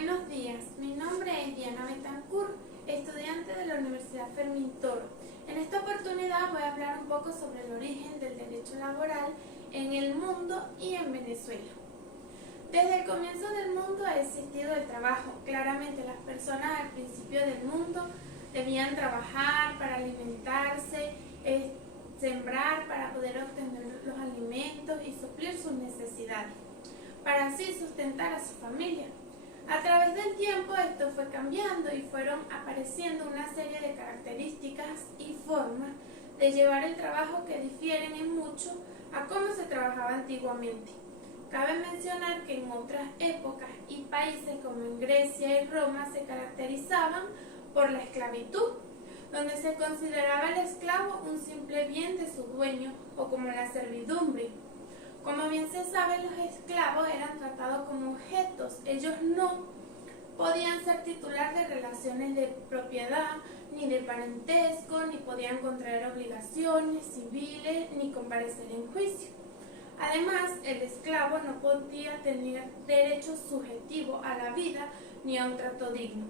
Buenos días, mi nombre es Diana Betancourt, estudiante de la Universidad Fermín Toro. En esta oportunidad voy a hablar un poco sobre el origen del derecho laboral en el mundo y en Venezuela. Desde el comienzo del mundo ha existido el trabajo. Claramente las personas al principio del mundo debían trabajar para alimentarse, sembrar para poder obtener los alimentos y suplir sus necesidades, para así sustentar a su familia. A través del tiempo esto fue cambiando y fueron apareciendo una serie de características y formas de llevar el trabajo que difieren en mucho a cómo se trabajaba antiguamente. Cabe mencionar que en otras épocas y países como en Grecia y Roma se caracterizaban por la esclavitud, donde se consideraba el esclavo un simple bien de su dueño o como la servidumbre. Como bien se sabe, los esclavos eran tratados como objetos. Ellos no podían ser titular de relaciones de propiedad, ni de parentesco, ni podían contraer obligaciones civiles, ni comparecer en juicio. Además, el esclavo no podía tener derecho subjetivo a la vida ni a un trato digno.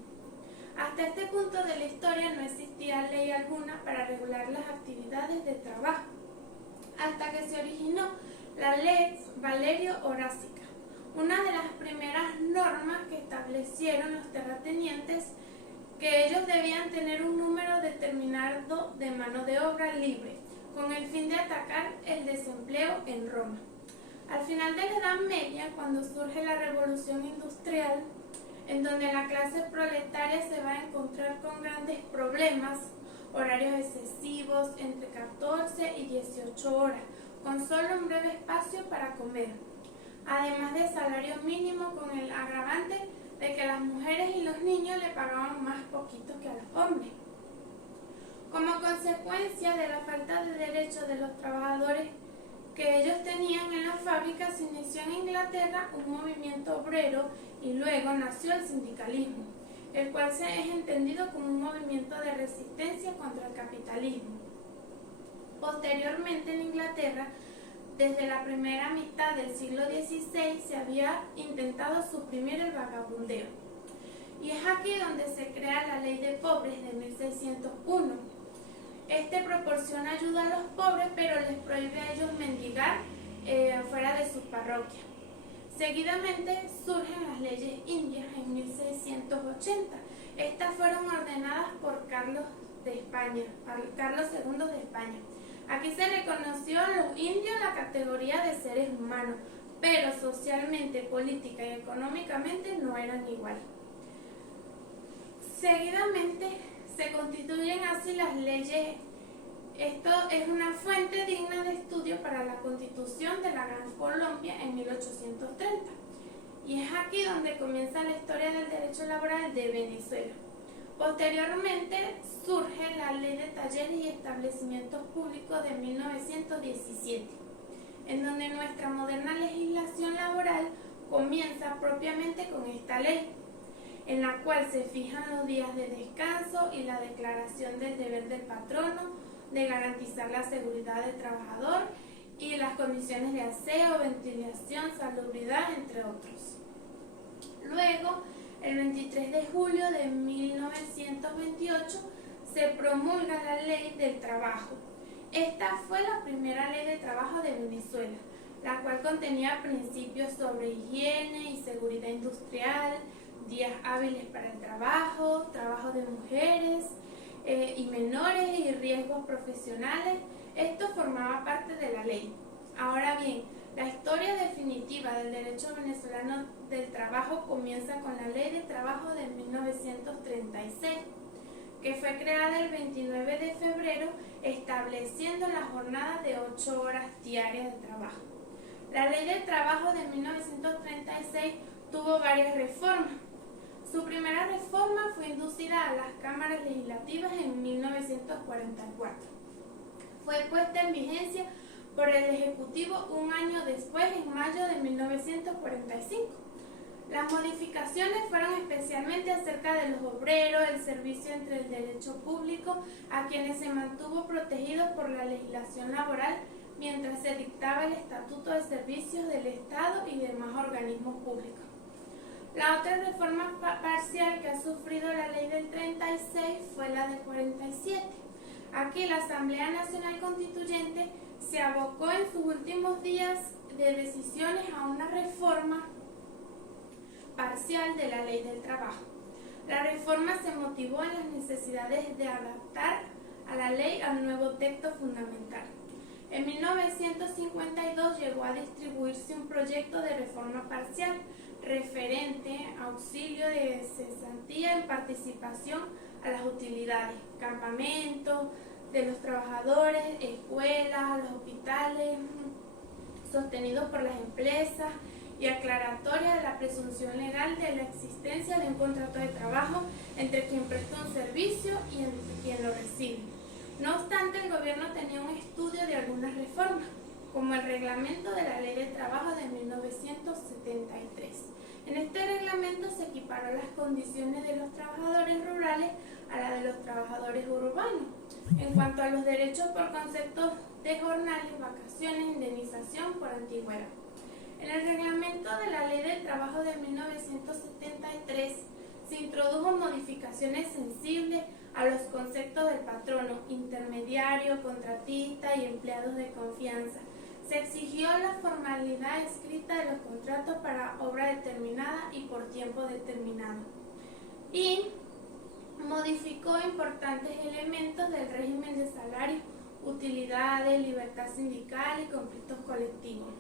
Hasta este punto de la historia no existía ley alguna para regular las actividades de trabajo, hasta que se originó la Lex Valerio-Horácica, una de las primeras normas que establecieron los terratenientes que ellos debían tener un número determinado de mano de obra libre, con el fin de atacar el desempleo en Roma. Al final de la Edad Media, cuando surge la Revolución Industrial, en donde la clase proletaria se va a encontrar con grandes problemas, horarios excesivos entre 14 y 18 horas, con solo un breve espacio para comer, además de salario mínimo con el agravante de que las mujeres y los niños le pagaban más poquito que a los hombres. Como consecuencia de la falta de derechos de los trabajadores que ellos tenían en las fábricas, se inició en Inglaterra un movimiento obrero y luego nació el sindicalismo, el cual es entendido como un movimiento de resistencia contra el capitalismo. Posteriormente en Inglaterra, desde la primera mitad del siglo XVI, se había intentado suprimir el vagabundeo. Y es aquí donde se crea la Ley de Pobres de 1601. Este proporciona ayuda a los pobres, pero les prohíbe a ellos mendigar fuera de su parroquia. Seguidamente surgen las leyes indias en 1680. Estas fueron ordenadas por Carlos II de España. Aquí se reconoció a los indios la categoría de seres humanos, pero socialmente, política y económicamente no eran iguales. Seguidamente se constituyen así las leyes. Esto es una fuente digna de estudio para la Constitución de la Gran Colombia en 1830. Y es aquí donde comienza la historia del derecho laboral de Venezuela. Posteriormente surge la Ley de Talleres y Establecimientos Públicos de 1917, en donde nuestra moderna legislación laboral comienza propiamente con esta ley, en la cual se fijan los días de descanso y la declaración del deber del patrono de garantizar la seguridad del trabajador y las condiciones de aseo, ventilación, salubridad, entre otros. Luego, el 23 de julio de 1928 se promulga la Ley del Trabajo. Esta fue la primera ley de trabajo de Venezuela, la cual contenía principios sobre higiene y seguridad industrial, días hábiles para el trabajo, trabajo de mujeres y menores y riesgos profesionales. Esto formaba parte de la ley. Ahora bien, la historia definitiva del derecho venezolano del trabajo comienza con la Ley de Trabajo de 1936, que fue creada el 29 de febrero, estableciendo la jornada de 8 horas diarias de trabajo. La Ley de Trabajo de 1936 tuvo varias reformas. Su primera reforma fue inducida a las cámaras legislativas en 1944. Fue puesta en vigencia por el Ejecutivo un año después, en mayo de 1945. Las modificaciones fueron especialmente acerca de los obreros, el servicio entre el derecho público, a quienes se mantuvo protegidos por la legislación laboral mientras se dictaba el Estatuto de Servicios del Estado y demás organismos públicos. La otra reforma parcial que ha sufrido la ley del 36 fue la del 47. Aquí la Asamblea Nacional Constituyente se abocó en sus últimos días de decisiones a una reforma parcial de la ley del trabajo. La reforma se motivó en las necesidades de adaptar a la ley al nuevo texto fundamental. En 1952 llegó a distribuirse un proyecto de reforma parcial referente a auxilio de cesantía en participación a las utilidades, campamentos de los trabajadores, escuelas, los hospitales sostenidos por las empresas y aclaratoria de la presunción legal de la existencia de un contrato de trabajo entre quien presta un servicio y entre quien lo recibe. No obstante, el gobierno tenía un estudio de algunas reformas, como el reglamento de la Ley de Trabajo de 1973. En este reglamento se equiparó las condiciones de los trabajadores rurales a las de los trabajadores urbanos, en cuanto a los derechos por conceptos de jornales, vacaciones, indemnización por antigüedad. En el reglamento de la Ley del Trabajo de 1973 se introdujo modificaciones sensibles a los conceptos del patrono, intermediario, contratista y empleados de confianza. Se exigió la formalidad escrita de los contratos para obra determinada y por tiempo determinado. Y modificó importantes elementos del régimen de salario, utilidades, libertad sindical y conflictos colectivos.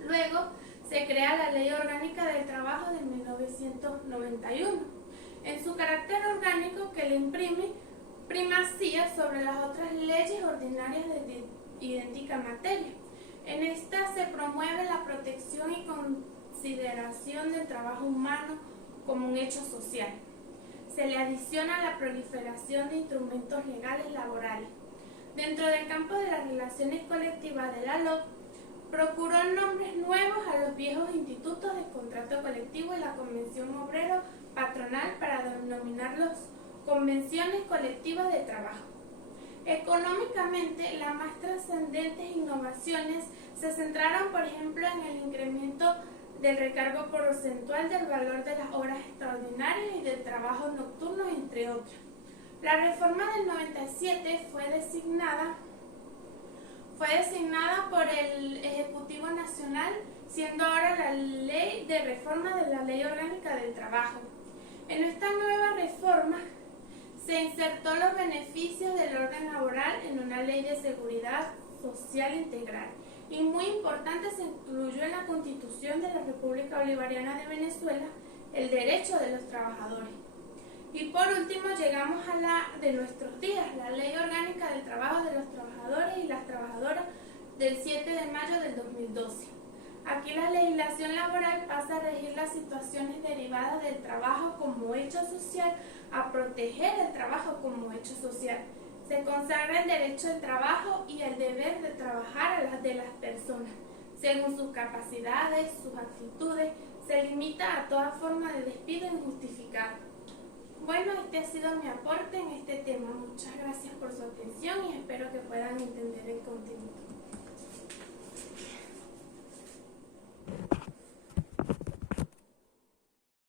Luego se crea la Ley Orgánica del Trabajo de 1991, en su carácter orgánico que le imprime primacía sobre las otras leyes ordinarias de idéntica materia. En esta se promueve la protección y consideración del trabajo humano como un hecho social. Se le adiciona la proliferación de instrumentos legales laborales. Dentro del campo de las relaciones colectivas de la LOC, procuró nombres nuevos a los viejos institutos de contrato colectivo y la Convención Obrero Patronal para denominarlos convenciones colectivas de trabajo. Económicamente, las más trascendentes innovaciones se centraron, por ejemplo, en el incremento del recargo porcentual del valor de las horas extraordinarias y del trabajo nocturno, entre otras. La reforma del 97 fue designada por el Ejecutivo Nacional, siendo ahora la Ley de Reforma de la Ley Orgánica del Trabajo. En esta nueva reforma se insertó los beneficios del orden laboral en una ley de seguridad social integral. Y muy importante, se incluyó en la Constitución de la República Bolivariana de Venezuela el derecho de los trabajadores. Y por último llegamos a la de nuestros días, la Ley Orgánica del Trabajo de los Trabajadores y las Trabajadoras del 7 de mayo del 2012. Aquí la legislación laboral pasa a regir las situaciones derivadas del trabajo como hecho social a proteger el trabajo como hecho social. Se consagra el derecho al trabajo y el deber de trabajar a las de las personas, según sus capacidades, sus actitudes. Se limita a toda forma de despido injustificado. Bueno, este ha sido mi aporte en este tema. Muchas gracias por su atención y espero que puedan entender el contenido.